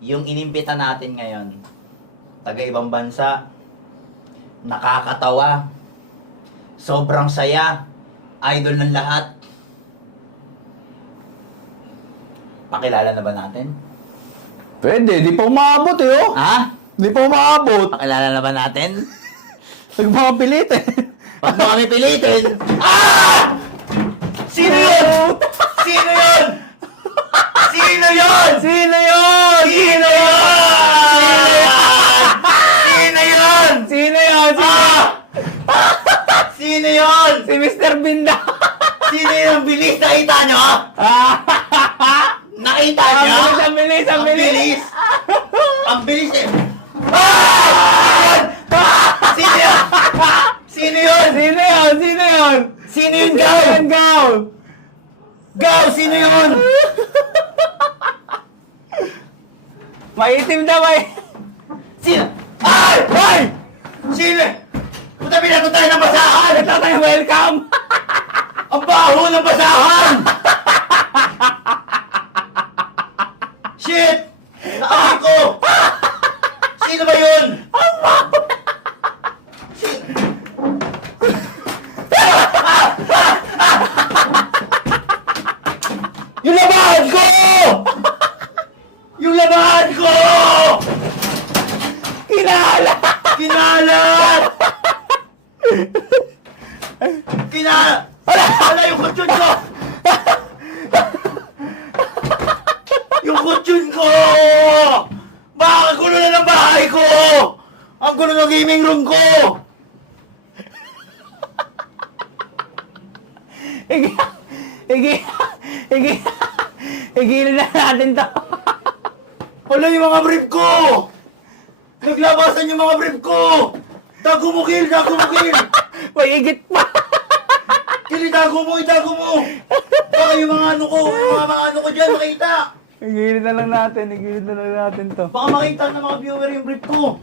yung inimbita natin ngayon, taga ibang bansa, nakakatawa, sobrang saya, idol ng lahat. Pakilala na ba natin? Pwede, di pa umabot eh, oh. Ha? Di pa umabot. Pakilala na ba natin? Nagpapapilit eh. Pag mo kami pilitin, ah! Sino yun? Sino yun? Sino yun? Sino yun? Sino yun? Sino yun? Sino yun? Sino yun? Si Mr. Binda. Sino yung bilis? Nakita nyo? Nakita nyo? Ang bilis, ang bilis. Ang bilis. Ang bilis eh. Ah! Sino yun? Sino yun? Sino yun? Sino yun? Sino yun, Sino Gaw? yun, Gaw? Gaw, sino yun? Maitim na, may... Sino? Ay! Ay! Sino? Puta, binato tayo ng basahan! Ito tayo, welcome! Ang baho ng basahan! Shit! Naamoy ko! Sino ba yun? Ang baho! Yung labahan ko! Yung labahan ko! Kinala! Kinalat! Kinalat! Wala yung kutsyon ko! Yung kutsyon ko! Baka gulo na ng bahay ko! Ang gulo ng gaming room ko! Higilin na natin to. Wala yung mga brief ko! Naglabasan yung mga brief ko! Tago mo, Kill! Tago mo, Kill! May higit pa. Kill, itago mo! Itago mo! Baka yung mga ano ko, mga ano ko dyan makita! Higilin na lang natin to. Baka makita ng mga viewer yung brief ko!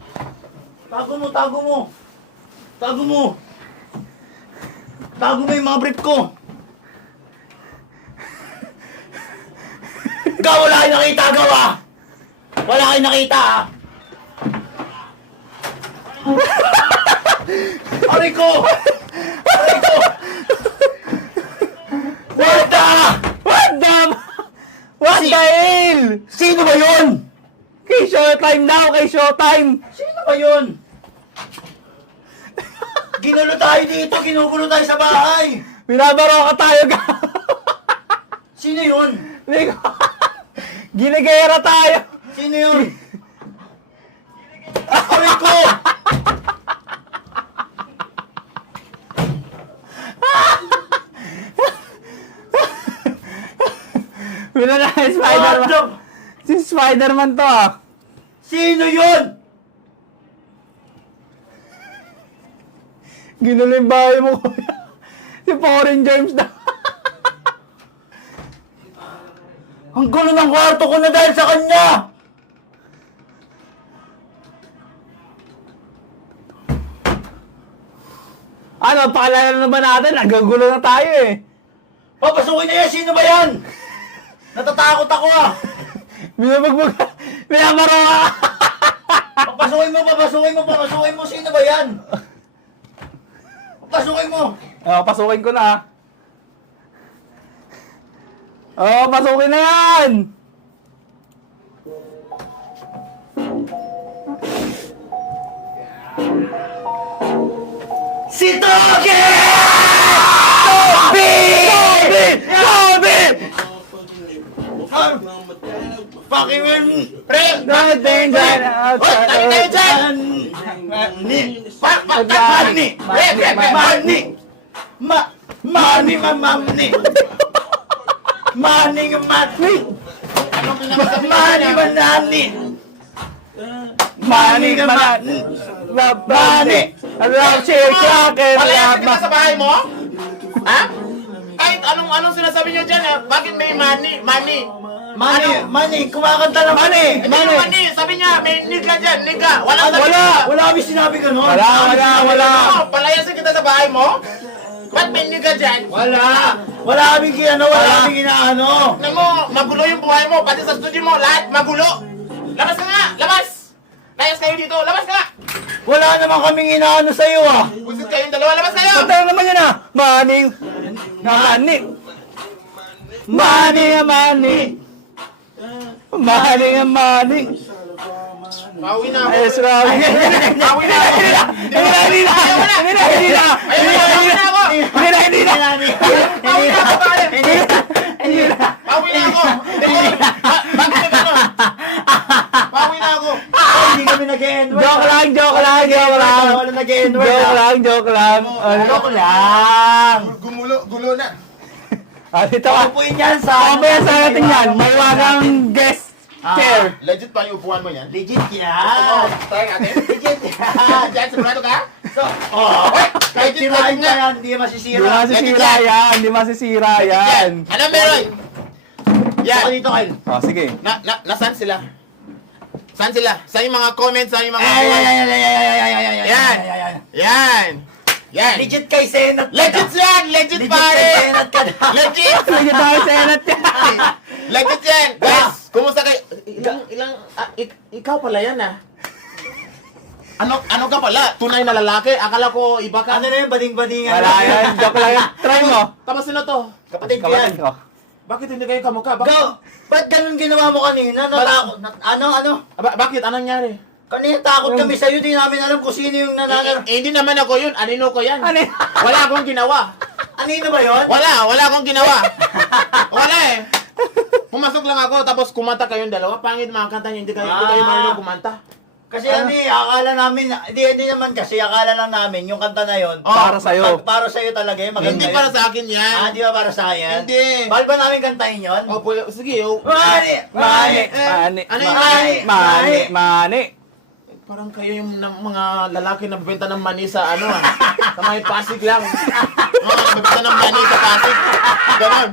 Tago mo! Tago mo! Tago mo! Tago mo yung mga brief ko! Gaw, wala kayong nakita, Gaw, ah! Wala kayong nakita, ah! Aray ko! Aray ko! What the? What the hell? Sino ba yun? Kay Showtime daw, kay Showtime. Sino ba yun? Ginulo tayo dito, ginugulo tayo sa bahay! Binabaro ka tayo, Gaw. Sino yun? Ginagera tayo. Sino yun? Aray ko! Binala si What Spider-Man. the- Si Spider-Man to, ah. Sino yun? Ginulo yung bahay mo, kuya. Si Foreign Germs daw. Ang gulo ng kwarto ko na dahil sa kanya! Ano, pakilala na ba natin? Nagagulo na tayo eh. Papasukin na yan! Sino ba yan? Natatakot ako, ah! Binabagbag. Binabaro ka. Papasukin mo, papasukin mo, papasukin mo! Sino ba yan? Papasukin mo! Oh, pasukin ko na, ah. Oh, pasukin na yan! Si Togi! Togi! Fucking win! Pre! Nothing that outside Tayo tayo dyan! Money! Money! Money! Money! Money! Money! Money! Money! Money! Money! Money! Money! Alam, share, crack, and Palayas love. kita sa bahay mo? Ha? Kahit anong sinasabi niyo dyan, bakit may money? Money! Kumakanta ng money! Hindi mo money. Sabi niya, may niga dyan, niga. Wala sabi Wala! niga. Wala kami sinabi ganun! Wala. Ano, palayasin kita sa bahay mo? Ba't may niga dyan? Wala! Wala kami wala kami ginaano! Alam mo, magulo yung buhay mo, pati sa studio mo, lahat magulo. Labas ka nga! Labas! Layas kayo dito! Labas ka nga! Wala naman kaming inaano sa'yo ah. Busit kayong dalawa! Labas kayo! Punta naman yan ah! Maning! Mani! Mani! Mani! Mani! Mani! Pauwi na ako! Ayos na ako! Pauwi na ako! Hindi na! Hindi na! Pauwi na ako! Hindi na! Pauwi na ako! pare! Pauwi na ako! Bakit ka gano'n? Pauwi na ako! Hindi kami nag-e-N-word. Joke lang! Joke lang! Joke lang! Wala nag-e-N-word. Joke lang! Joke lang! Joke lang. Gulo na! Ah, dito ka! Upuin yan sa... Mamaya sa natin yan! May wagang guest chair! Legit pa yung upuan mo yan? Legit Oo, yan. tayo natin. Legit yan. Diyan, sigurado ka? So, oh, kahit Legit sirain nga. pa yan, hindi Hindi masisira. masisira yan! Hindi masisira yan! Ano meron? Yan. Ako dito, Kyle. Oh, sige. Nasaan sila? Saan sila? Saan yung mga comments? Saan yung mga... Yan. Yan! Yan! Legit kay Senat. Legit yan! Legit Legit pare! kay Senat ka na. Legit! Sige tayo sa enat yan! Legit yan! Guys, kumusta kayo? Ikaw pala yan ah. Ano ka pala? Tunay na lalaki? Akala ko iba ka. Ano na yun, bading-badingan. Wala yan! Joke lang yan! Try mo! Tapos sino to? Kapatid ko yan. Kapatid ko. Bakit hindi kayo kamukha? Go! Ba't ganun ginawa mo kanina? Natakot. Ano? Bakit? Anong nangyari? Kanina takot kami sa'yo, di namin alam kung sino yung nananar. Hindi naman ako yun. Anino ko yan. Ano yun? Wala akong ginawa. Anino ba yun? Wala akong ginawa. Wala eh. Pumasok lang ako tapos kumanta kayong dalawa. Pangit mga kanta niyo. Hindi kayo marunong kumanta. Kasi akala namin, hindi naman kasi, akala lang namin yung kanta na yun. Para sa'yo. Para sa'yo talaga eh, maganda Hindi yun. para sa akin yan. Di ba para sa akin? Hindi. Bahal ba namin kantahin yun? Sige. Mani! Mani! Mani! Mani! Ano yung Mani! Mani! Mani! Parang kayo yung mga lalaki na bebenta ng mani sa sa may Pasig lang. Mga bebenta ng mani sa Pasig. Ganon.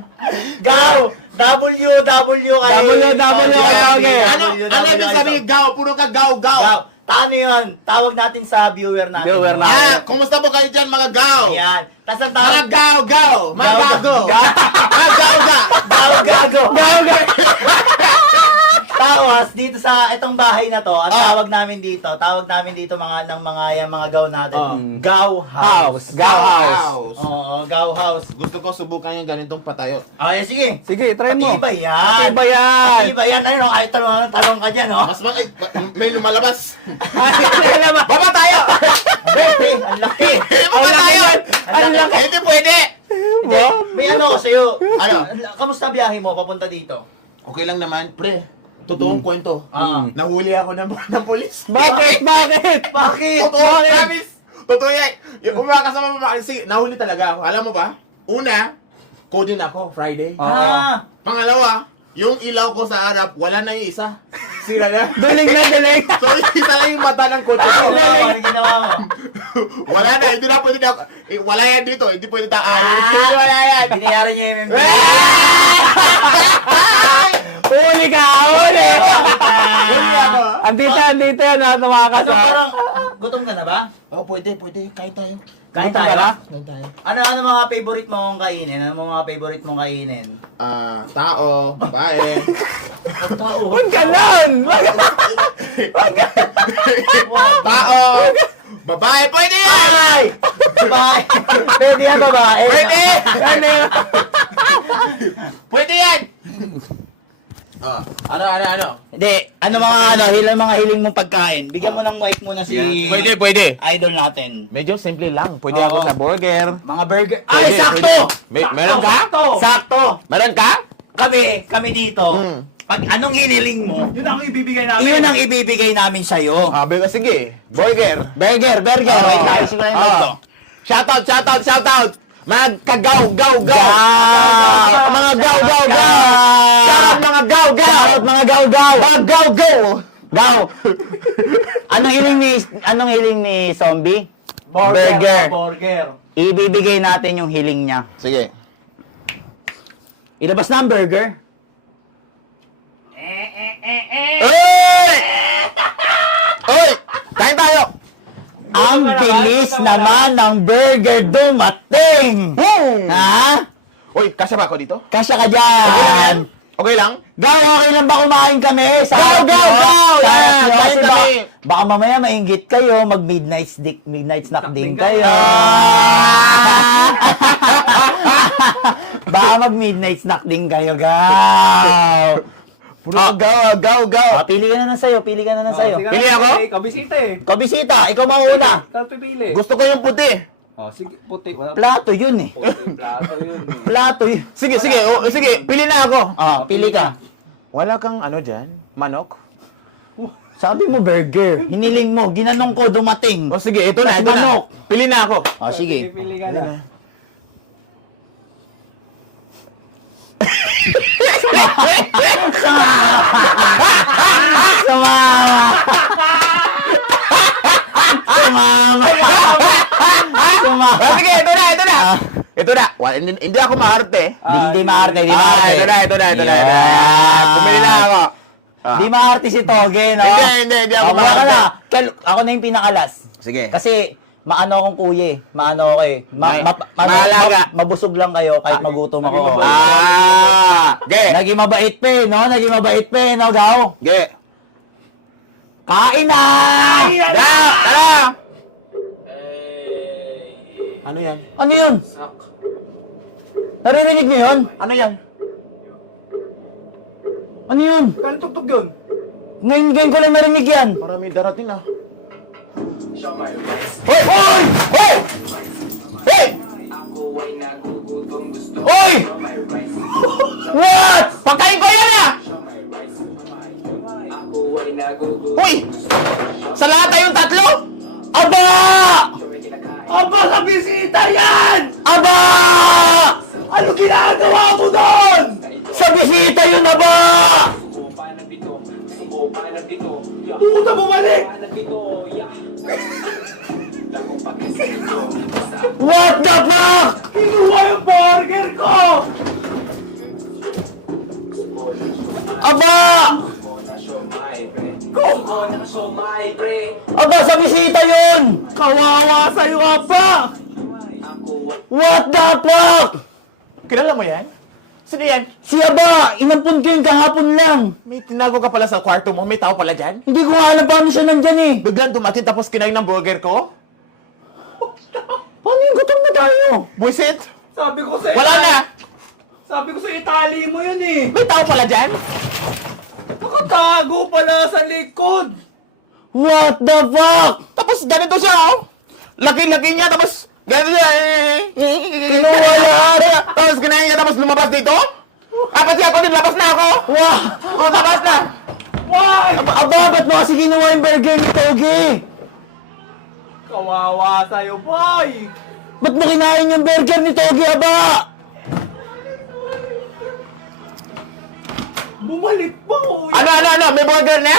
Gaw! WW kayo. Okay. Ano ibig sabihin gaw? Puro ka gaw. Gaw. Paano yun? Tawag natin sa viewer natin. Viewer natin. Kumusta po kayo dyan mga gaw? Ayan. Tapos ang Mga tawag... gaw. Mga gago. Mga gaw. Gago. Gago! Tawas, dito sa itong bahay na to, ang tawag namin dito mga gaw natin. Gaw house. Gaw house. Oo, gaw house. Gusto ko subukan yung ganitong patayo. Ay, sige. Sige, try mo. Matibay yan. Matibay yan. Matibay yan. Ano, kahit talong ka dyan, oh. May lumalabas. Baba tayo! Bebe, ang laki. Baba tayo! Ang laki. Hindi pwede! May ano ko sa'yo. Ano? Kamusta biyahe mo papunta dito? Okay lang naman, pre. Totoong kwento. Ah. Nahuli ako ng polis. Bakit? Bakit? Bakit? Totoo, promise. Totoo yan. Yung umakasama mo, nahuli talaga ako. Alam mo ba? Una, coding ako, Friday. Ah. Pangalawa, yung ilaw ko sa harap, wala na yung isa. Sira na. Duling na, duling. So, isa lang yung mata ng kotse ko. Ano ginawa mo? Wala na, hindi na pwede na. Wala yan dito, hindi pwede taan. Wala yan. Binayaran niya yung MMD. Huli ka! Huli! Huli ako. Andito yan. Tumakas Ano, ha. parang, gutom ka na ba? Oh, pwede. Kain tayo. Kain Gutom ka tayo. na? Kain tayo. Ano mga favorite mong kainin? Ano mga favorite mong kainin? Tao, babae. Huwag ka lang! Tao, babae, pwede yan! Ay! Babae! Pwede yan, babae. Pwede! Ano yun? Pwede yan! Ano? Hindi, mga hiling mong pagkain. Bigyan mo ng mic muna si Pwede. idol natin. Medyo simple lang. Pwede Oo. ako sa burger. Mga burger. Pwede, Ay, sakto! Meron ka? Sakto! Meron ka? Kami dito, pag anong hiniling mo, Yun ang ibibigay namin. yun ang ibibigay namin sa'yo. Sige. Burger. Burger. Oo. Wait, ayusin ko lang yung mic ko. Shoutout. Mga kagaw. Gaw! Mga gaw. Shoutout mga gaw. Shoutout mga gaw! Gaw! Anong hiling ni Zombie? Burger. Ibibigay natin yung hiling niya. Sige. Ilabas na ang burger. Oy! Kain tayo! Ang bilis naman ng burger dumating! Ha? Uy, kasya ba ako dito? Kasya ka dyan! Okay lang? Gaw, okay lang ba kumain kami? Sa Gaw, harap gaw, nyo? gaw! Sa harap Yan, nyo? kain Kasi kami. baka mamaya mainggit kayo, midnight snack din kayo. Baka midnight snack din kayo, gaw. Puro gaw. Pili ka na ng sayo, pili ka na ng sayo. Pili ako? Kabisita eh. Kabisita, ikaw mauna. Ikaw pipili. Gusto ko yung puti. Oh, sige, puti. Wala. Plato yun eh. Puti, plato yun. Plato yun. Sige, pili na ako. Pili ka. Wala kang ano dyan? Manok? Sabi mo burger, hiniling mo, ginanong ko, dumating. O sige, ito na, Tas ito na. manok. Pili na ako. Sige. Pipili ka na. Sumama! Sumama! Sumama! Sige, ito na. Ito na. Hindi ako maarte. Hindi maarte, hindi maarte. Ito na. Yan. Pumili na ako. Di maarte si Toge, no? Hindi ako Wala ka maarte. na. Ako na yung pinakalas. Sige. Kasi, maano akong kuya eh. Maano ako eh. Maalaga. Mabusog lang kayo kahit magutom ako. Ge. Naging mabait pa eh, no? Naging mabait pa eh, no, Gaw? Ge. Kain na! Tara! Ano yan? Ano yun? Naririnig niyo yun? Ano yan? Ano yun? Kano tugtog yun? Ngayon ko lang narinig yan. Parang may darating ah. Hoy! Hoy! Hoy! Hoy! Hoy! What? Pagkain ko yan ah! Uy! Sa lahat tayong tatlo? Aba! Aba, sa bisita yan! Aba! Ano ginagawa mo doon? Sa bisita yun, aba! Puta, bumalik! What the fuck? Kinuha yung burger ko! Aba! Aba, sa bisita yun! Kawawa sa'yo, Aba! What the fuck? Kilala mo yan? Sino yan? Si Aba, inampun ko yung kahapon lang. May tinago ka pala sa kwarto mo? May tao pala dyan? Hindi ko nga alam paano siya nandyan eh. Biglang dumating tapos kinain ng burger ko? Paano yung gutom na tayo? Buisit? Sabi ko sa'yo, Wala na! Sabi ko sa'yo, itali mo yun eh! May tao pala dyan? Nakatago pala sa likod! What the fuck? Tapos ganito siya oh! Laki-laki niya tapos ganito siya Kinuha lahat. Tapos kinain niya tapos lumabas dito? Pati ako din, labas na ako! Wah! Oh, labas na! Why? Aba, ba't mo kasi kinuha yung burger ni Togi? Kawawa sa'yo, boy! Ba't mo kinain yung burger ni Togi, Aba? Bumalik pa, kuya! Ano? May burger na?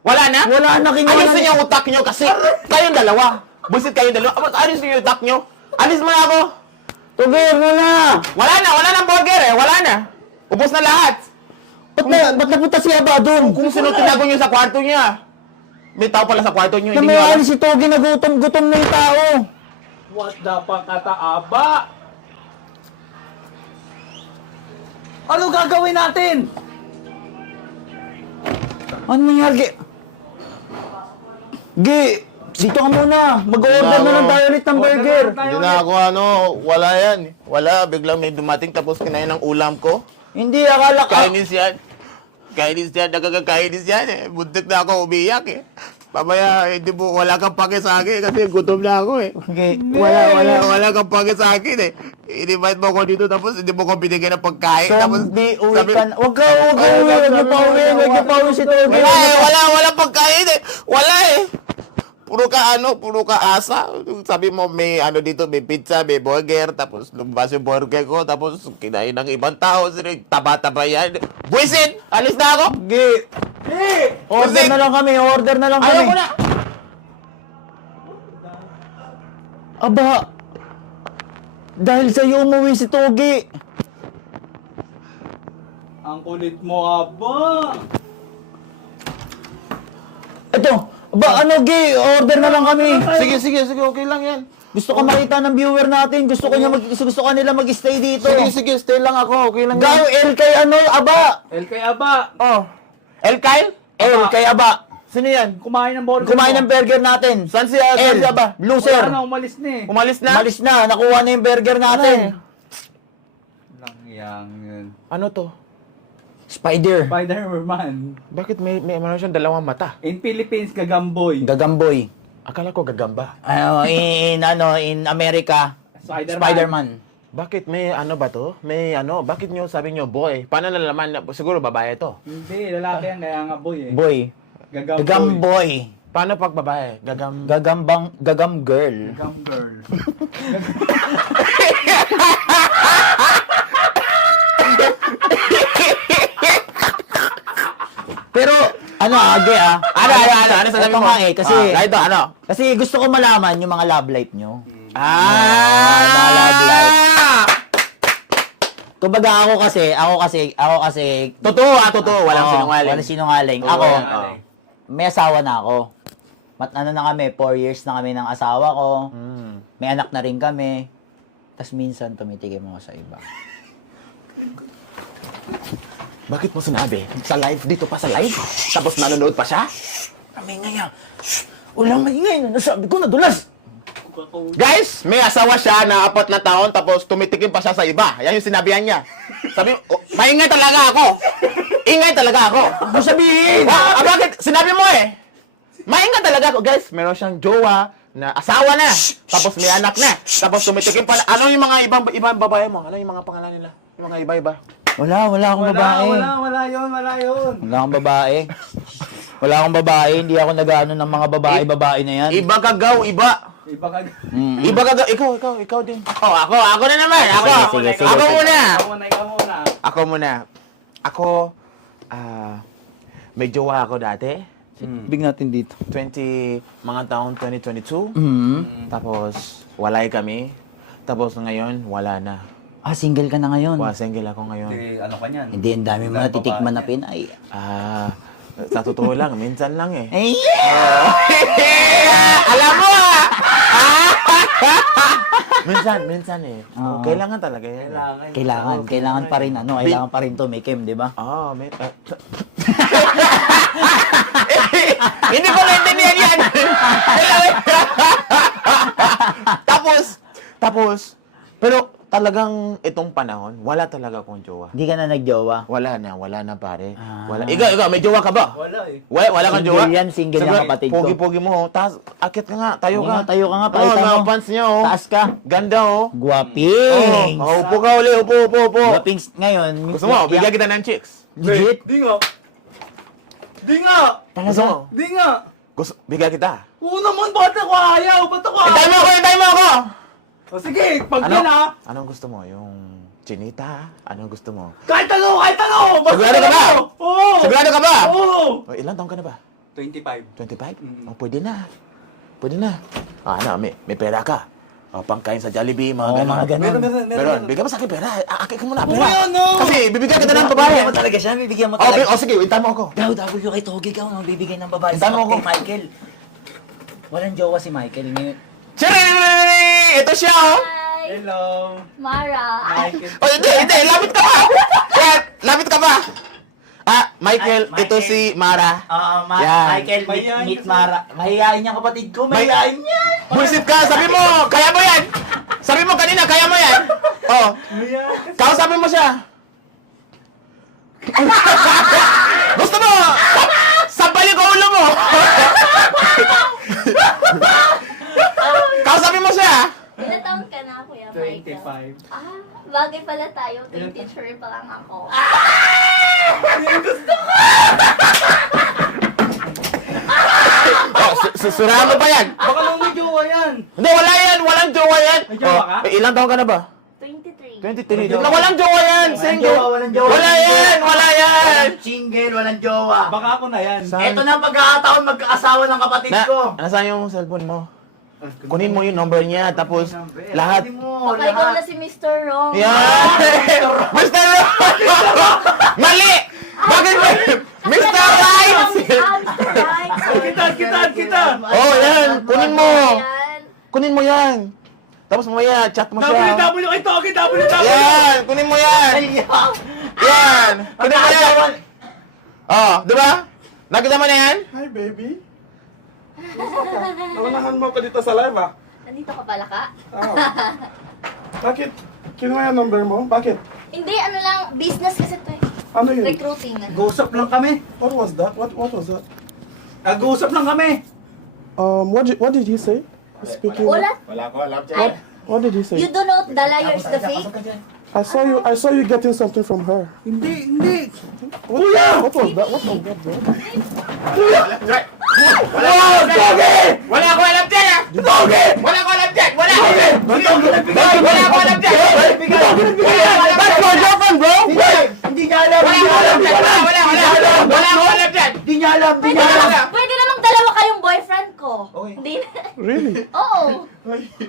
Wala na? Wala na kinuha. Alisin niyo yung utak niyo kasi kayong dalawa. Busit kayong dalawa. Alisin niyo yung utak niyo. Alis mo na ako. Togi, ano na? Wala nang burger eh. Wala na. Ubos na lahat. Ba't napunta si Aba doon? Kung sino tinago niyo sa kwarto niya. May tao pala sa kwarto niyo. Na Hindi may niyo alam. alis si Togi na gutom na yung tao. What the pakata, Aba? Ano gagawin natin? Ano nangyari? Dito ka muna. Mag-order na lang tayo ulit ng burger. Hindi na ako wala yan. Wala, biglang may dumating tapos kinain ng ulam ko. Hindi, akala ka. Kainis yan. Nagkakainis yan eh. Buntik na ako umiyak eh. Mamaya, hindi mo, wala kang pake sa akin kasi gutom na ako eh. Okay. Wala kang pake sa akin eh. I-invite mo ako dito tapos hindi mo ko binigyan ng pagkain. Tapos, Zombie, uwi sabi- ka na. Huwag niyo pa uwi si Togi. Wala pagkain eh. Wala eh. Puro ka asa. Sabi mo may dito, may pizza, may burger, tapos lumabas yung burger ko, tapos kinain ng ibang tao, taba-taba yan. Buisit! Alis na ako! Order na lang kami. Ayaw ko na! Aba, dahil sa'yo umuwi si Togi. Ang kulit mo, Aba! Ito, order na lang kami. Sige, okay lang yan. Gusto ko makita ng viewer natin. Gusto ko nila mag-stay dito. Sige, stay lang ako. Okay lang Gaw, yan. L kay Aba. El kay Aba. Oh. El Kyle? L kay Aba. Sino yan? Kumain ng burger Kumain mo. ng burger natin. Saan siya? Saan L, siya ba? loser. Wala na, umalis na eh. Umalis na? Malis na, nakuha na yung burger natin. Langyang yun. Ano to? Spider. Spider-Man. Bakit may meron siyang dalawang mata? In Philippines, Gagamboy. Gagamboy. Akala ko gagamba. In America, Spider-Man. Bakit may ano ba to? May ano, bakit nyo sabi nyo boy? Paano nalaman na siguro babae to? Hindi, lalaki yan, kaya nga boy eh. Boy. Gagamboy. Gagamboy. Paano pag babae? Gagam girl. Gagam girl. Pero, Age Ano sasabi Ito mo? nga eh, Ito, ano? kasi gusto ko malaman yung mga love life nyo. Ah! mga love life. Kumbaga ako kasi, Totoo. Walang Oo, sinungaling. Walang sinungaling. Oo, Ako, oo. may asawa na ako. Ano na kami, 4 years na kami ng asawa ko. May anak na rin kami. Tapos minsan tumitikim ako sa iba. Bakit mo sinabi? Sa live, dito pa sa live? Tapos nanonood pa siya? Maingay niya. Walang maingay na nasabi ko, nadulas. Guys, may asawa siya na 4 na taon tapos tumitikim pa siya sa iba. Yan yung sinabihan niya. Sabi, maingay talaga ako. Ingay talaga ako. Ano sabihin? Bakit? Sinabi mo eh. Maingay talaga ako. Guys, meron siyang jowa na asawa na. Tapos may anak na. Tapos tumitikim pa. Ano yung mga ibang babae mo? Ano yung mga pangalan nila? Yung mga iba-iba. Wala akong babae. Wala yun. Wala akong babae. Wala akong babae. Hindi ako nag-ano ng mga babae na yan. Iba kagaw, iba. Iba ka. Iba kagaw. Ikaw din. Ako na naman. Sige. Ako muna. Ikaw muna. Ako muna. Ako, may jowa ako dati. Big natin dito. Mga taong 2022. Tapos, walay kami. Tapos ngayon, wala na. Single ka na ngayon. Single ako ngayon. Ano ka niyan? Hindi, ang dami mo na titikman na Pinay. Sa totoo lang, minsan lang eh. Ay! Alam mo minsan eh. Kailangan talaga yan. Kailangan pa rin, kailangan pa rin tumikim, di ba? Hindi ko naintindihan yan. Tapos, pero talagang itong panahon, wala talaga akong jowa. Hindi ka na nagjowa. Wala na pare. Wala. Ikaw, may jowa ka ba? Wala eh. Wala kang jowa? Single yan, kapatid ko. Pogi-pogi mo. Taas, akit ka nga, tayo ka. Tayo ka nga, palitan mga mo. pants niya, oh. Taas ka. Ganda, oh. Guwaping! Upo ka uli, upo. Guwaping ngayon. Gusto mo, bigyan kita ng chicks. Legit? Di nga. Gusto mo? Di nga. Bigyan kita. Oo naman, ba't ako ayaw? Hintay mo ako! O sige, pag yan ha. Anong gusto mo? Yung chinita? Anong gusto mo? Kahit ano! Sigurado ka ba? Oo! Sigurado ka ba? Oo! Ilan taong ka na ba? 25. 25? Pwede na. May pera ka. Pangkain sa Jollibee, mga ganun. mga ganun. Meron. Bigyan mo sa akin pera. Akin ka muna, Oo, pera. yan, no. Kasi bibigyan kita ng babae. Bibigyan mo talaga siya, bibigyan mo talaga. Sige, hintayin mo ako. Daw, kay Togi ka, bibigay ng babae Hintayin mo sa ako. kay Michael. Walang jowa si Michael. Cheery! Ito siya, oh. Hi! Hello. Mara. Hindi. Lapit ka pa. Lapit ka pa. Michael, Michael. ito si Mara. Yan. Michael, Mahihain meet kasi. Mara. Mahihain niya kapatid ko, mahihain niya. Bullshit ka. Sabi mo, kaya mo yan. Sabi mo kanina, kaya mo yan. Kausapin mo siya. Gusto mo? Sampalin ko ulo mo. Kausapin mo siya. Ilan taon ka na, Kuya Michael? 25. Bagay pala tayo. 23 pa lang ako. Susurahan mo pa yan. Baka lang may jowa yan. Hindi, wala yan. Walang jowa yan. May jowa ka? Ilang taon ka na ba? 23. 23. Walang jowa yan. Single. Walang jowa. Wala yan. Single, walang jowa. Baka ako na yan. Ito na ang pagkakataon magkakasawa ng kapatid ko. Nasaan yung cellphone mo? Kunin mo yung number niya, tapos lahat. Baka ikaw na si Mr. Wrong. Yan! Mr. Right! Mali! Bakit ba? Mr. Right! Mr. Right. Kita. Oh, yan! Kunin mo! Yan. Kunin mo yan! Tapos mamaya, chat mo siya. W kay Togi, W. Yan! Kunin mo yan! Yan! Kunin mo yan! Oh, di ba? Nakita mo na yan? Hi, baby. Naunahan mo ako dito sa live, ah. Nandito ka pala ka? Oh. Bakit? Kinuha yung number mo? Bakit? Hindi, ano lang, business kasi to eh. Ano yun? Recruiting. Ano. Nag-uusap lang kami. What was that? What was that? Nag-uusap lang kami. What did he say? Speaking. Wala. Wala ko alam Ay, What did he say? you do not, the liar is the fake? I saw you getting something from her. Hindi. What was that? What was that, bro? Wow, Togi! Wala ko alam dyan ah! Togi! Wala ko alam dyan! Wala ko alam! Togi nagbigay! Wala ko alam dyan! That's my girlfriend, bro! Hindi niya alam! Wala ko alam dyan! Wala ko alam dyan! Hindi niya alam! Hindi niya alam! Pwede namang dalawa kayong boyfriend ko. Hindi na. Really? Oo.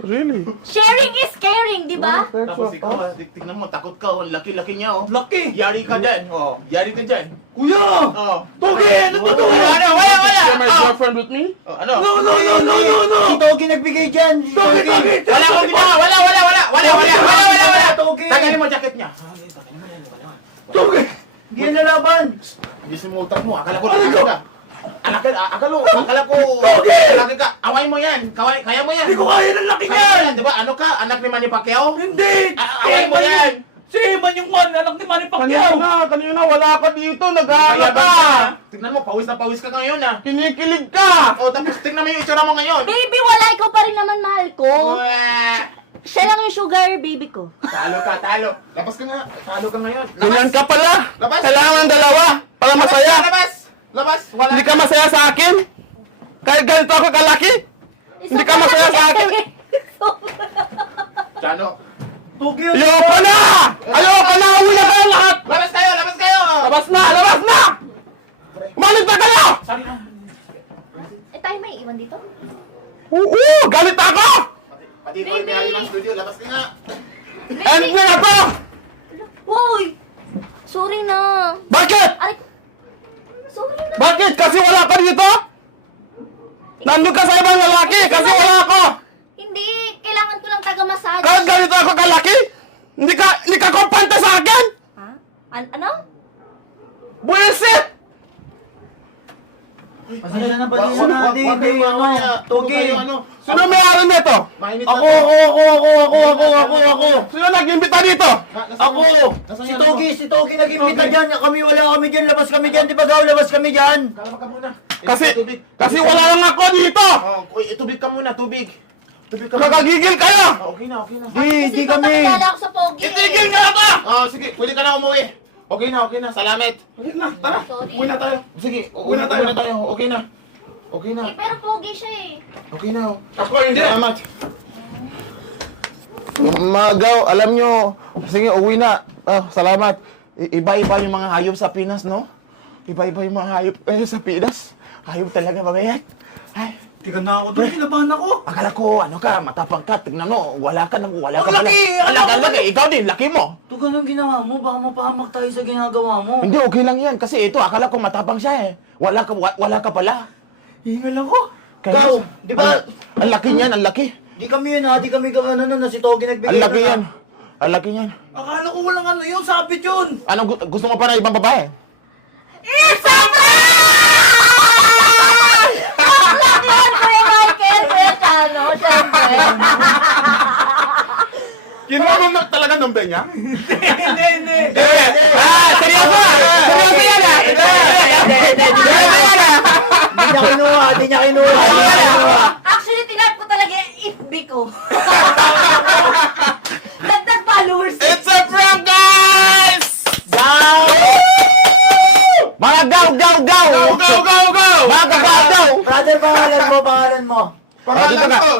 Really? Sharing is caring, di ba? Tapos ikaw, tignan mo, takot ka, oh. Laki-laki niya, oh. Laki! Yari ka dyan, oh. Yari ka dyan. Kuya! Oh. Togi! Ano to to? Wala! Share my Oh. girlfriend with me? Oh, ano? No! Si Togi nagbigay dyan! Si Togi! Wala akong ginawa! Wala! Togi! Tagalin mo jacket niya. Togi! Hindi yan lalaban! Hindi simutak mo, akala ko lalaki ka. Akala ko Togi! lalaki ka. Away mo yan, kaya mo yan. Hindi ko kaya ng laki Kaya mo niyan! yan, di ba? Ano ka? Anak ni Manny Pacquiao? Hindi! Away mo yan! Si Eman yung man! Anak ni Manny Pacquiao! Kanina wala ka dito. Kaya Nag-aalala ba? ka. Tignan mo, pawis na pawis ka ngayon ah. Kinikilig ka. O tapos tignan mo yung itsura mo ngayon. Baby, wala. Ikaw pa rin naman mahal ko. Siya lang yung sugar baby ko. Talo ka, talo. Labas ka nga. Talo ka ngayon. Ganyan ka pala. Labas. Kailangan ng dalawa para masaya. Labas. Wala. Hindi ka masaya sa akin? Kahit ganito ako kalaki? Hindi ka masaya sa akin? Jano. Togi! Ayoko na! Ayoko na! Uwi na kayo lahat! Labas kayo, labas kayo. Labas na! Labas na! Umalis na kayo! Sorry na. Eh, tayo may iwan dito? Oo! Galit ako! Pati ikaw yung may-ari ng studio. Labas ka nga. End na na to! Hoy! Sorry na. Bakit? Ay, sorry na. Bakit? Kasi wala ka dito? Nandun ka sa ibang lalaki kasi wala ako! Hindi, kailangan ko lang taga-massage. Kahit ganito ako kalaki? Hindi ka kumpante sa akin? Ha? Ano? Buwisit! Pasensya na natin! Hindi, Togi! Sino may-ari nito? Mainit Ako! Sino nag-imbita dito? Ako! Si Togi nag-imbita dyan! Wala kami dyan! Labas kami dyan! Di ba gaw? Labas kami dyan! Kalma ka muna. Kasi wala lang ako dito! Oh, tubig ka muna, tubig. Tubig ka muna. Nakagigil kayo! Okay na. Di Kasi kami! papakilala ako sa pogi. Itigil nga ka! Oh, sige, pwede ka na umuwi. Okay na. Salamat. Okay na, tara! Sorry. Uwi na tayo! Sige, Uwi na tayo. Okay na. Okay na. Eh, pero pogi siya eh. Okay na. Ako hindi! Salamat. Magaw, alam nyo. Sige, uwi na. Salamat. Iba-iba yung mga hayop sa Pinas, no? Iba-iba yung mga hayop sa Pinas. Hayop talaga, mga yan. Ay, Tiga na ako doon! Kinabahan ako! akala ko, ano ka, matapang ka. Tignan mo, wala ka Ang pala. laki! Laki. Ikaw din, laki mo. Ito ganun ginawa mo, baka mapahamak tayo sa ginagawa mo. Hindi, okay lang yan. Kasi ito, akala ko matapang siya eh. Wala ka pala. Hingal ako. Kaya- Gaw, di ba? Ang laki niyan, ang laki. Di kami yun ha, di kami gawin na si Togi nagbigay. Ang laki na. yan. Ang laki niyan. Akala ko walang ano yun, sabit yun. Anong gusto mo pa na ibang babae? It's a prank! Yan, Kuya Michael, Kuya Chano, syempre. Kinuha mo na talaga number niya? Hindi. Seryoso yan ah! Hindi niya kinuha. Actually, tinap ko talaga yung FB ko. Dagdag followers. It's a prank, guys! Gaw! Mga gaw! Mga gaw! Brother, pangalan mo.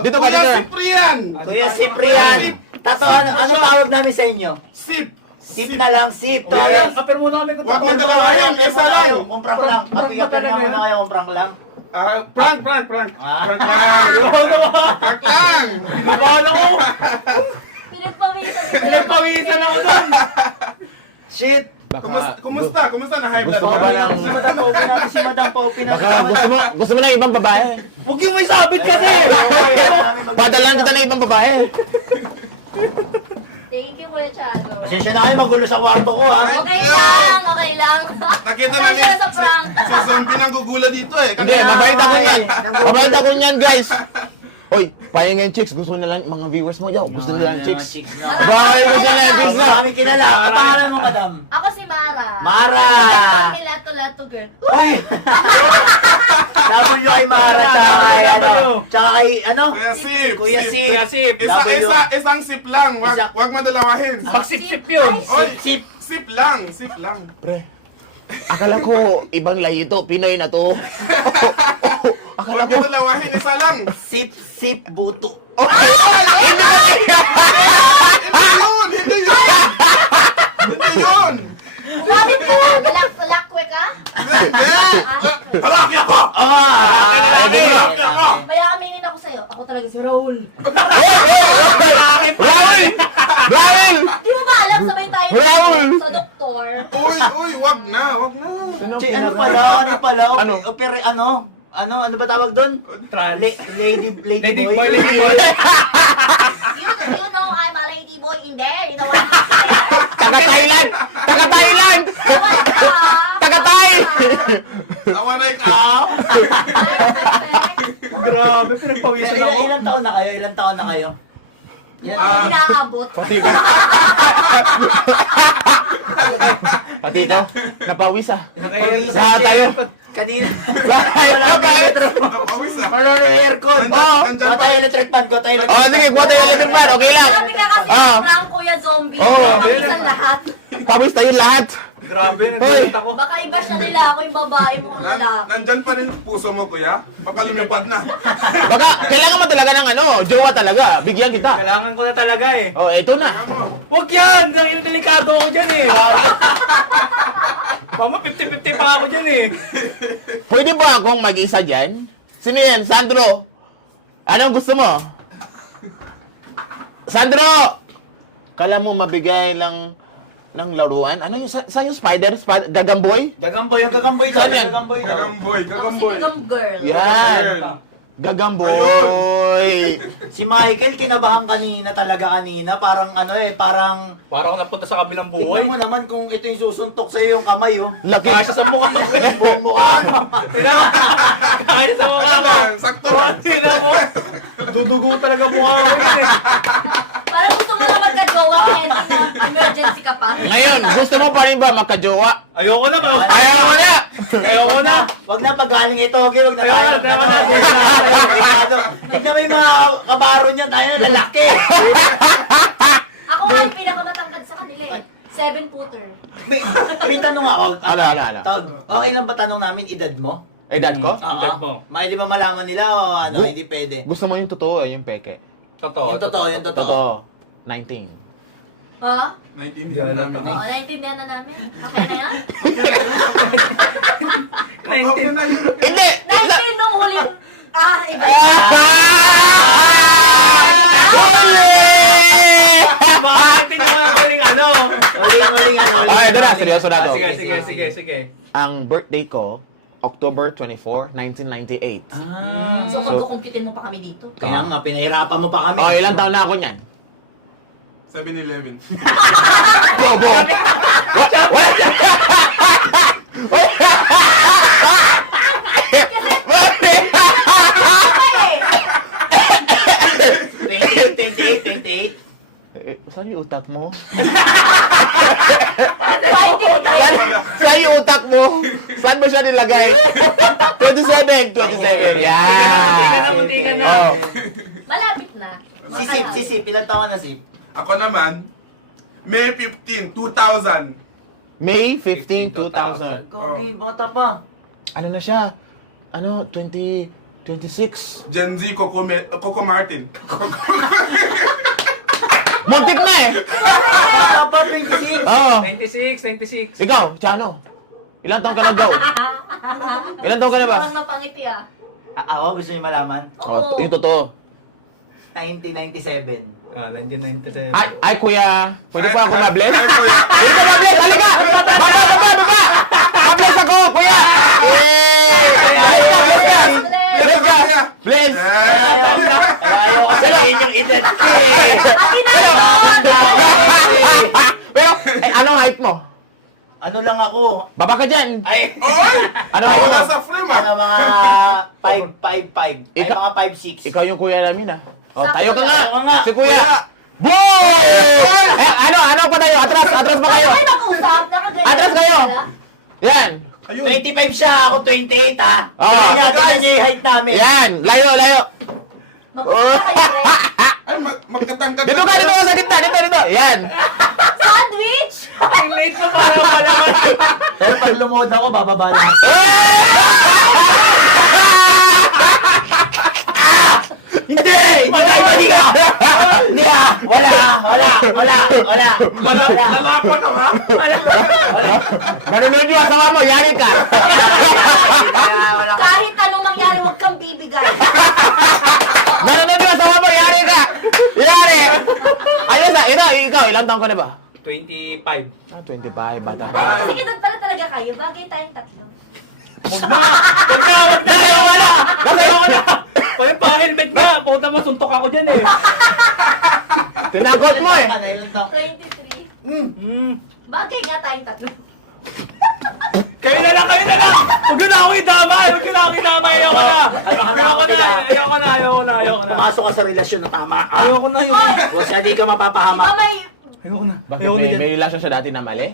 Dito ka. Cyprian! Kuya Ciprian. Tato, ano tawag namin sa inyo? Sip! Sip na lang, sip. Yes. Kapir muna kami kung Wag mo dalawa yan, isa lang. Kung prank lang. Kapir muna kayo kung prank lang. Prank! Ah. Prank lang! Ginabahan ako. Pinagpawisan ako doon. Shit. Kumusta na high blood Gusto ko ba mo? ng- Si Madam Paupi natin, si Madam Paupi natin. Baka gusto mo na ibang babae. Huwag yung may sabit kasi. Padalan kita na ibang babae. Thank you, Kuya Chano. Pasensya na kayo, magulo sa kwarto ko, ha? Okay lang, okay lang. Nakita Pasensya namin na sa prank. si zombie nang gugula dito eh. Hindi, mabait ako niyan. Ay, Mabait ako niyan, guys. Oy, pahingin chicks. Gusto nila mga viewers mo, yaw. Gusto nila ng chicks. Bakit gusto nila ng chicks na? Kami kilala. Ang pangalan mo, madam? Ako si Mara. Mara! Kami lato-lato girl. Uy! Labon nyo kay Mara, tsaka kay, ano, tsaka kay, ano? Kuya Sip. Kuya Sip. Kuya Sip. Isang sip lang. Isa- Wag madalawahin. Pagsip-sip yun. Oy, Sip. sip lang. Sip lang. Pre, akala ko ibang lahi ito. Pinoy na to. Akala Wag ko. madalawahin. Isa lang. Sip, sip, buto. Okay. Hindi yun! Hindi yun! Hindi yun! Umabit ka na. Lakwe ka? Haraki ako! Haraki ako! Kaya aminin ako sa'yo. Ako talaga si Raul. Raul! Raul! Di mo ba alam sabay tayo Raul! sa doktor? Uy, wag na, wag na. Ano pala, Ano? Ano ba tawag doon? Trans. Lady Lady boy. boy, lady boy. You know I'm a lady boy in there. You know what I'm saying? Taga-Thailand! Taga-Thailand! You know what? Taga-Thai! Awa na ikaw. Grabe, pinagpawisan ako. Ilang taon na kayo? Ilang taon na kayo? Inaabot. Pati ito, napawis ah. Pawisan Lahat siya. tayo. Kanina. Bakit? Napawis ah. Ano na aircon? Nandyan Kuha pa. tayo electric fan. Kuha tayo electric Oh, sige, kuha tayo electric fan. Okay lang. Sabi ka kasi Ah. ng prank, Kuya Zombie. Oo. Pawisan lahat. Pawis tayo lahat. Grabe, Hoy. nagulat ako. Baka iba siya nila. Ako yung babae mo ang lalaki. Nandyan pa rin puso mo, kuya. Baka lumipad na. Baka, kailangan mo talaga ng ano, jowa talaga. Bigyan kita. Kailangan ko na talaga eh. Oh, eto na. Huwag yan! Nang delikado ako dyan eh. Mama, 50-50 pa ako dyan eh. Pwede ba akong mag-isa dyan? Sino yan? Sandro? Anong gusto mo? Sandro! Kala mo mabigay lang ng laruan? Ano yung, saan yung spider? Gagamboy? Gagamboy, yung gagamboy daw. Saan yan? Gagamboy daw. Gagamboy, Ako si gagamboy. Gagam Girl. Yan! Gagamboy! Si Michael, kinabahan kanina talaga kanina. Parang ano parang... Parang napunta sa kabilang Tignan buhay. mo naman kung ito yung susuntok sa'yo yung kamay, oh. Laki! Kaya sa mukha mo. Buong mukha. Kaya sa mukha mo. Sakto lang. Tingnan mo. Dudugo talaga mukha ko yun eh. Parang gusto mo na magka-jowa kasi na emergency ka pa. Ngayon, gusto mo pa rin ba magkajowa? Ayoko na ba? Ayaw mo na! Ayoko na. Wag na pagaling ito, okay? Wag na Ayoko tayo. na, ayoko na. Tignan mo yung mga kabaro niyan, tayo na lalaki. Ako nga yung pinakamatangkad sa kanila eh. 7-footer. May tanong ako. Ano? Okay lang ba tanong namin edad mo? Eh, dad ko? Edad mo. May di ba malaman nila o ano, hindi pwede? Gusto mo yung totoo o yung peke? Totoo. Yung totoo, yung totoo. Totoo. 19. Ha? Naintindihan namin. Oo, naintindihan na namin. Okay na yan? Okay na yun. Hindi! 19 nung huli. Iba. Bakit hindi mga galing ano? Uling ano. Okay, ito na. Seryoso na to. Sige. Ang birthday ko, October 24, 1998. So, pagkukumpitin mo pa kami dito. Kaya nga, pinahirapan mo pa kami. Oh, ilang taon na ako niyan? 7-Eleven. Bobo! Wala! Saan yung utak mo? Saan yung utak mo? Saan mo siya nilagay? 27! Yan! Muntikan na. Oh. Malapit na. Si Sip, ilang taon na Sip? Ako naman, May 15, 2000. May 15, 2000. Gogi, bata pa. Ano na siya? Ano, 26? Gen Z, Coco Martin. Muntik na eh! Bata pa, 26. Oo. 96. Ikaw, Chano. Ilang taon ka na daw? Ilang taon ka na ba? Parang napangiti ah. Ako, gusto niyo malaman? Oh, yung totoo. 1997. 1997. Ay, kuya. Pwede pa ako ma-bless? Ay, kuya. Pwede ka ma-bless? Halika! Baba! Ma-bless ako, kuya! Yay! Bless ka! Bless ka! Bless! Ayaw ko sabihin yung edad ko eh. Akin na! lang ako. Baba ka dyan. Ay, Oy! Ano Ako ako? nasa frame ah. ano mga 5'5". Ay, Ikaw- mga 5'6". Ikaw yung kuya namin, ah. O, tayo ka nga. Tayo ka nga. Si kuya. Kuya. Boy! Ano pa tayo? Atras pa kayo. Ay, mag-usap. Nakaganyan. Atras kayo. Yan. Ayun. 25 siya, ako 28 ha. Oo. Kaya tingnan niya yung height namin. Yan. Layo. Mag-usap kayo, Ren. Ay, magkatangkad. Dito ka sa gitna. Dito. Yan. Sandwich! Ang late ko para malaman. Pero pag lumuhod ako, bababa lang. Hindi! Mali ka! Hindi ka! Wala! Lalapan ka ba? Nanonood yung asawa mo. Yari ka. Kahit anong mangyari, huwag kang bibigay. Nanonood yung asawa mo. Yari ka. Yari. Ayos ah. Ikaw. Ilang taon ka na ba? 25. 25. Bata pa. Sige, doon pala talaga kayo. Bagay tayong tatlo. Nasa'yo ka na. Oy, pa-helmet ka. Puta mo, suntok ako dyan eh. Tinagot mo eh. 23. Bagay nga tayong tatlo. Kayo na lang. Huwag nyo na ako idamay. Ayoko na. Pumasok ka sa relasyon na tama. Ayoko na. Kasi hindi ka Iba mapapahamak. may... Ayoko na. Bakit may relasyon siya dati na mali?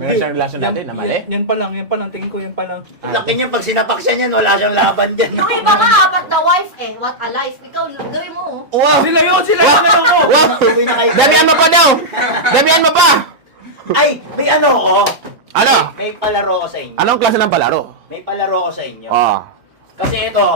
Meron siyang relasyon dati na mali? Yan pa lang. Tingin ko yan pa lang. Laki niya, pag sinapak siya niyan, wala siyang laban dyan. Yung iba nga, apat na wife eh. What a life. Ikaw, gawin mo. oh. Wow! Sila yun na lang ko. Wow! Uwi na kayo. Damihan mo pa daw! Damihan mo pa! Ay, may ano ko. Ano? May palaro ko sa inyo. Anong klase ng palaro? May palaro ko sa inyo. Ah. Kasi ito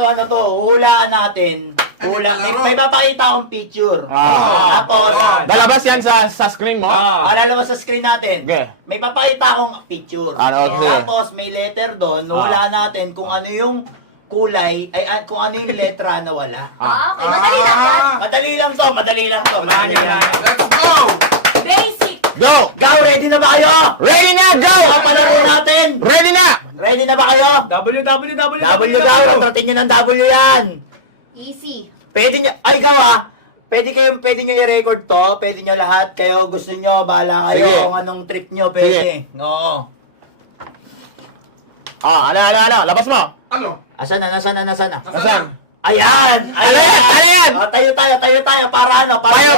ano to, hulaan natin. May papakita akong picture. Ah. Tapos, Lalabas yan sa screen mo? lalabas sa screen natin. Okay. May papakita akong picture. Ano, okay. Tapos, may letter doon. Hulaan natin kung ano yung kulay, kung ano yung letra na wala. Okay, madali lang yan. Madali lang to. Let's go! Basic. Go! Go, ready na ba kayo? Ready na! Go! Ang palaro natin. Ready na! Ready na ba kayo? W, rating nyo ng W yan. Easy. Pwede nyo, pwede nyo i-record to, pwede nyo lahat, kayo gusto nyo, bahala kayo, Sige. kung anong trip nyo, pwede. Oo. Ano? Labas mo! Ano? Nasaan na? Nasaan? Ayan! Ano yan? Tayo tayo, para ano, para Tayo,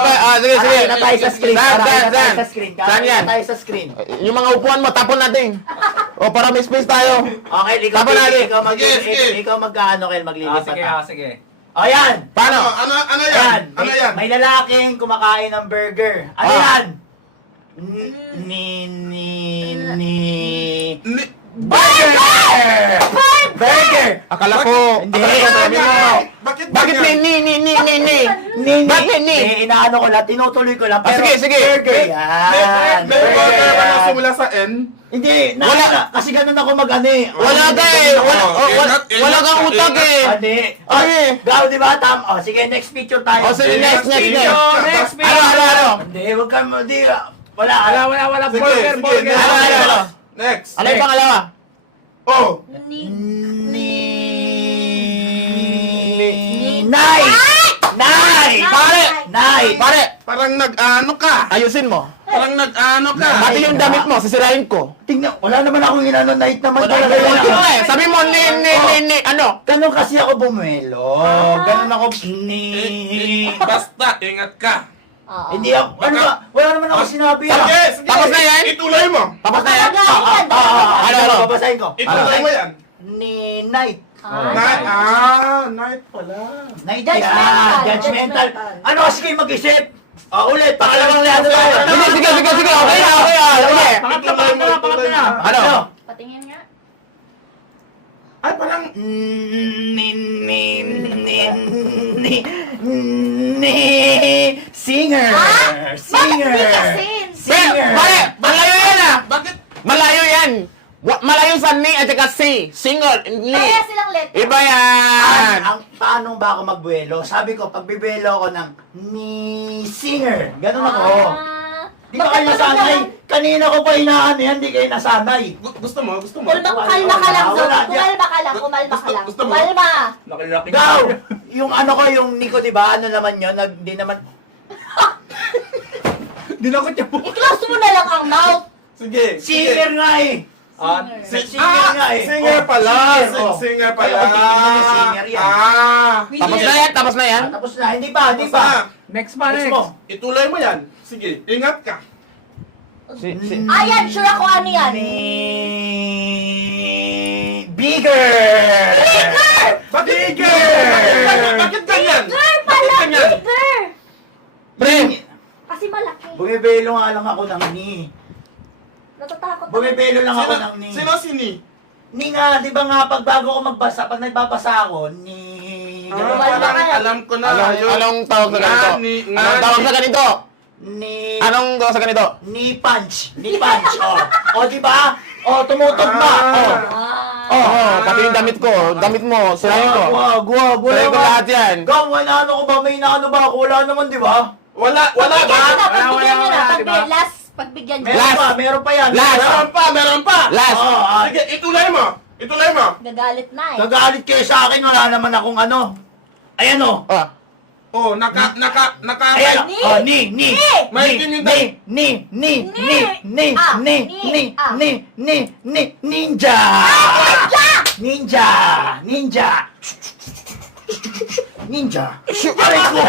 sige. Para na tayo sa screen, Saan? para yan? na tayo sa screen. Yung mga upuan mo, tapon natin. O, para may space tayo. Okay, ikaw, Tapos natin. Sige. ikaw mag-ano, Kel, maglilipat. Sige. O yan! Paano? Ano yan? Ano yan? May lalaking kumakain ng burger. Ano Ah. yan? Burger! Burger! Akala ko. Hindi. Sabi mo. Bakit Bakit ganyan? ni? Bakit ni? Inaano ko lang, tinutuloy ko lang. Pero Sige. burger yan. May burger ba na simula sa N? Hindi, Wala. kasi ganun ako mag-ano eh. Wala ka eh. Wala kang utak eh. Hindi. Okay. Gaw, di ba? Sige, next picture tayo. O, sige, next. Next Ano? Hindi, wag ka, hindi. Wala. Wala. Sige, Burger. sige. Ano? Next. Ano yung pangalawa? Oh! Nay! Pare, Parang nag-ano ka? ayusin mo. Parang nag-ano ka? Pati yung damit mo, sisirain ko. Tingnan, wala naman akong inano, night naman Wala talaga yan. ka eh. Sabi mo, ano? Ganun kasi ako bumuelo. Ganun ako, Basta, ingat ka. Hindi ako, ano ba? Wala naman ako sinabi. Sige. Tapos na yan? Ituloy mo. Tapos na yan? Ano? Babasahin ko. Ituloy mo yan. Ni night. Night pala. Night Judgmental. yan. Judgmental. Ano kasi kayo mag-isip? Ulit, pakalawang liado tayo. Sige. Okay na. Sige. Pangatlo na. Ano? Patingin nga. Ay, parang... Singer. Singer. Pare, malayo yan ah. Bakit? Malayo yan. Malayo sa ni at saka si. Single. Ni. Kaya silang letter. Iba yan. Paano ba ako magbuelo? Sabi ko, pag bibuelo ako ng ni singer. Ganun ako. Di ba kayo nasanay? Kanina ko pa inaan yan, di kayo nasanay. Gusto mo? Kalma ka lang, Zon. Kumalma ka lang. Gusto mo? Kumalma. Laki-laki. Gaw! Yung ano ko, yung Nico, di ba? Ano naman yun? Di naman... Dinakot niya po. I-close mo na lang ang mouth. Sige. Singer nga eh. Singer nga eh. Singer Oh, pala. singer, oh. Singer pala. Ay, titignan mo, singer yan. Tapos na yan, tapos na yan. Tapos na, hindi pa, hindi pa. Next pa, Next next. mo. Ituloy mo yan. Sige, ingat ka. Ayan, sure ako ano yan. Bigger! Bakit ganyan? Bigger pala, ganyan? bigger. Pre, Kasi malaki. Bumibelo nga lang ako ng ni. Natatakot ako. Bumibelo lang ako ng ni. Sino sini? Ni nga, di ba nga, pag bago ko magbasa, pag nagbabasa ako, ni... Alam ko na. anong tawag sa ganito? Anong tawag sa ganito? Ni... Anong tawag sa ganito? Ni punch. Ni punch, oh. O, di ba? O, tumutugma. Oh. Oh, pati yung damit ko, damit mo, sirayin ko. Wag. Sirayin ko lahat yan. Gaw, wala ano ko ba? May inaano ba ako? Wala naman, di ba? Wala ba? Pagbigyan nyo na, diba? last, pagbigyan nyo. Meron pa yan. Last. Meron pa. Last. Oh, Sige, ituloy mo. Gagalit na eh. Gagalit kayo sa akin, wala naman akong ano. Ayan o. Ah, Oh, Ayan. Ni. Oh, ni. May tinitay. Ninja. Aray ko.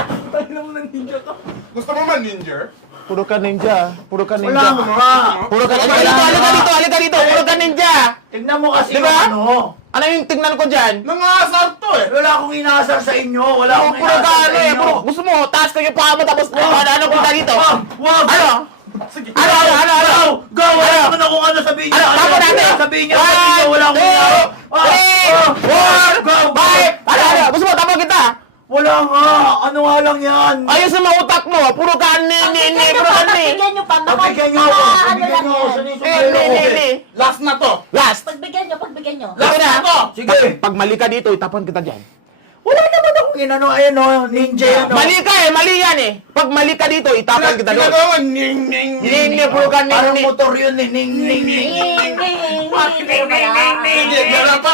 Gusto mo man ninja? puro ka ninja. Puro ka Wala ninja. nga. Puro ka ninja. Halika dito. Puro ka ninja. Tignan mo kasi Diba? yung ano. Ano yung tignan ko dyan? Nangasar to eh. Wala akong inaasar sa inyo. Wala akong Puro ka inaasar ano sa eh. inyo. Puro, gusto mo, taas ko yung paa mo tapos ano kita dito? Wag. Ano? Sige. Ano? Go! Wala naman akong ano sabihin niyo. Ano? Tapo natin! Sabihin niyo, wala akong inaasar. 1, 2, 3, 4, 5! Ano? Gusto mo, tapos kita? Wala nga. Ano nga lang yan? Ayos sa mga utak mo. Puro ka puro ka Pagbigyan nyo pa. Pagbigyan niyo ako. Ano Pagbigyan lang niyo ako. yan. Sunisumelo ko. Last na to. Last. Pagbigyan nyo. Ito na. Sige. Pag mali ka dito, itapon kita dyan. Wala naman akong inano. Ayan o. Ninja yan o. Mali ka eh, mali yan eh. Pag mali ka dito, itapon kita doon. Ginagawa, ning. Hindi, puro ka Parang ning. motor yun eh. Ning. Sige, meron pa.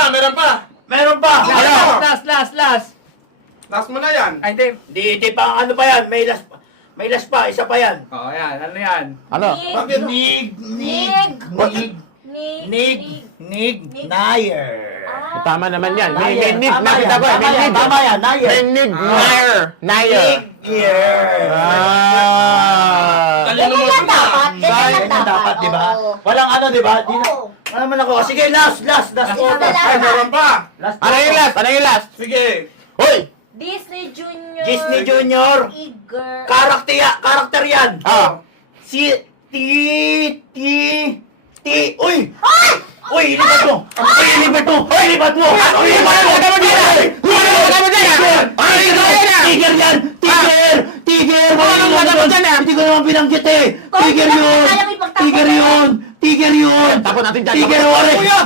Meron pa. Ano? Last. Last mo na yan. Ay, hindi. Di pa ano pa yan. May last pa. Isa pa yan. Oh, yan. Ano yan? Ano? Bakit? Nig. Nair. Tama naman yan. May nig. Nakita ko eh. May nig. Tama yan. Nair. May nig. Nair. Nair. Ah. Ganyan lang dapat. Ganyan dapat, di ba? Walang ano, di ba? Di na. Oo. Ano naman ako? Sige, last. Wala. Ay, meron pa. Last. Ano yung last? Sige. Hoy! Disney Junior. Disney Junior. Eager. Karakter yan. Ah. Si Uy! Uy, ilipat mo! Ilipat mo! Ilipat mo! Tiger yan! Tiger! Hindi ko naman binanggit eh! Tiger yun! Tapon natin dyan. Tiger yun! Kuya!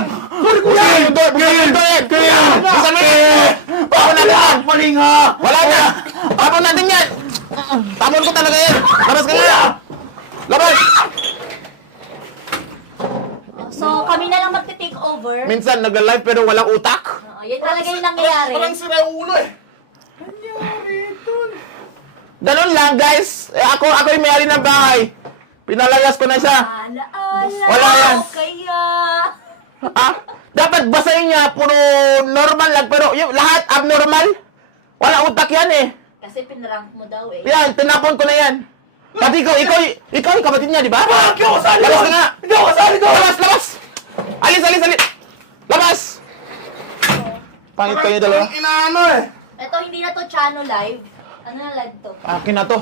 Kuya! Bisan mo yan! Tapon natin yan! Mali nga! Wala na! Tapon natin yan! Tapon ko talaga yan! Labas ka nga! Labas! So, kami na lang magte-take over. Minsan nag-live pero walang utak. Yan talaga yung nangyayari. Parang sira yung ulo eh. Ganun lang guys. Ako yung may-ari ng bahay. Pinalayas ko na siya. Alaala. Wala yan. Kaya. Dapat basahin niya puro normal lang pero yung lahat abnormal. Wala utak yan eh. Kasi pinrank mo daw eh. Yan, tinapon ko na yan. Pati ikaw yung kapatid niya, di ba? Bakit ako kasali Labas doon? ka nga! Hindi ako kasali doon! Labas! Alis! Labas! Pangit kayo dalawa. Ang inaano eh. Ito, hindi na to channel live. Ano na live to? Akin na to.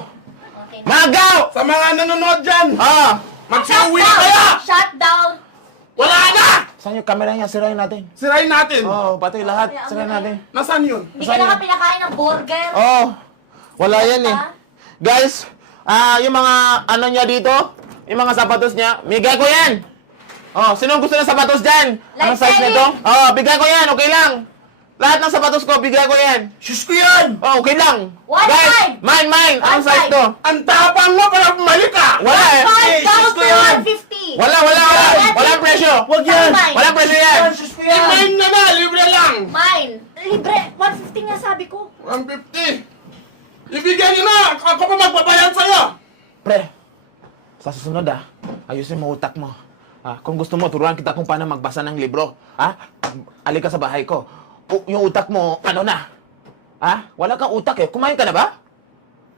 Okay. Magaw! Sa mga nanonood dyan, magsiuwi na kaya! Shutdown! Wala na! Saan yung camera niya? Sirayin natin. Sirain natin. Oo, pati lahat. Sirayin natin. Nasaan yun? Hindi ka na nga pinakain ng burger. Oo. Wala yan eh. Guys, yung mga ano niya dito, yung mga sapatos niya, bigay ko yan! Oh, sino gusto ng sapatos dyan? Anong size Like nito? Oh, bigay ko yan, okay lang. Lahat ng sapatos ko, bigay ko yan. Sus ko yan! Oh, okay lang. One Guys, five. mine. Anong One size five. to? Ang tapang mo para bumalik ka! Wala eh. 5 down sus to ko yan. 150. Wala. Walang presyo. Huwag yan! Mine. Walang presyo yan. Sus ko yan! I-mine na na, libre lang! Mine. Libre. 150 nga sabi ko. 150! Ibigyan nyo na! Ako pa magbabayad sa'yo! Pre, sa susunod ayusin mo utak mo. Kung gusto mo, turuan kita kung paano magbasa ng libro. Alika sa bahay ko. Yung utak mo, ano na? Wala kang utak eh. Kumain ka na ba?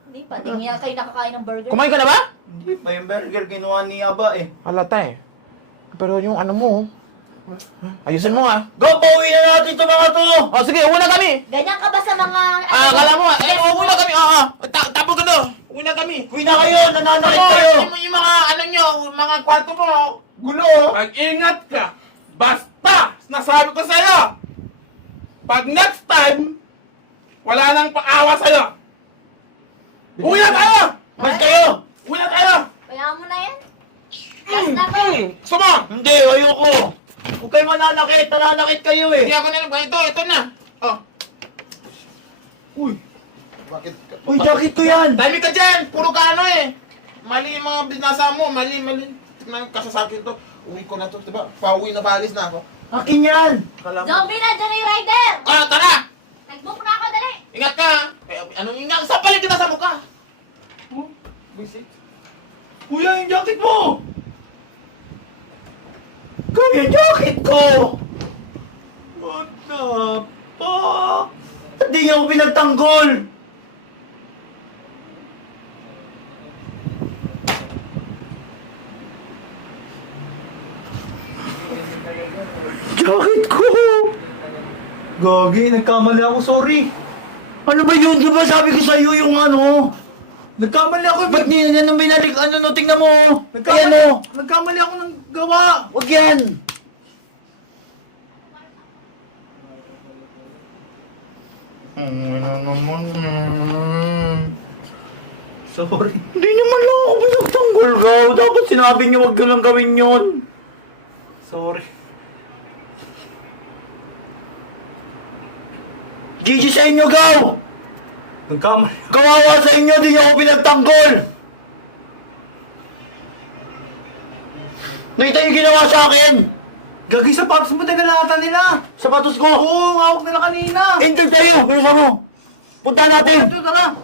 Hindi pa, di nga kayo nakakain ng burger. Kumain ka na ba? Hindi pa yung burger kinuha ni Aba eh. Halata eh. Pero yung ano mo, ayusin mo Go, pauwi na natin ito mga to! Sige, uwi na kami. Ganyan ka ba sa mga... Kala mo, uwi na kami. Tapos ka doon. Uwi na kami. Uwi na kayo! Nananakit kayo! Yung mga ano nyo, mga kwarto mo, gulo. Mag-ingat ka. Basta, nasabi ko sa'yo. Pag next time, wala nang paawa sa'yo. Uwi na tayo! Mas kayo! Uwi na tayo! Kaya mo na yan? Basta ko. Gusto mo? Hindi, ayoko! Huwag kayo mananakit! Nananakit kayo eh! Hindi ako na, ito na. Uy! Bakit? Uy, jacket ko yan! Dami ka dyan! Puro ka ano eh! Mali yung mga binasa mo, mali. Kasasakin to. Uwi ko na to, diba? Pauwi na, paalis na ako. Akin yan! Zombie na, Johnny Rider! Tara! Nag-book na ako, dali! Ingat ka! Anong ingat? Sampalin kita sa mukha! Kuya, yung jacket mo! Kuya, yung jacket ko! What the fuck? Hindi niya ako pinagtanggol! Jacket ko! Gagi, nagkamali ako, sorry. Ano ba yun? Di ba sabi ko sa'yo yung ano? Nagkamali ako. Ba't niya yan ang binalik? Ano no? Tingnan mo. Ayan mo. Nagkamali ako ng gawa. Huwag yan. Sorry. Hindi naman lang ako pinagtanggol ka. Dapat sinabi niyo huwag ko lang gawin yun. Sorry. Gigi sa inyo, Gaw! Nagkamali. Kawawa sa inyo, di niyo ako pinagtanggol! Nakita niyo ginawa sa akin! Gagi, sapatos mo tagalatan nila! Sapatos ko? Oo, hawak nila kanina! Enter tayo! Bilisan mo! Punta natin! Ito, tara!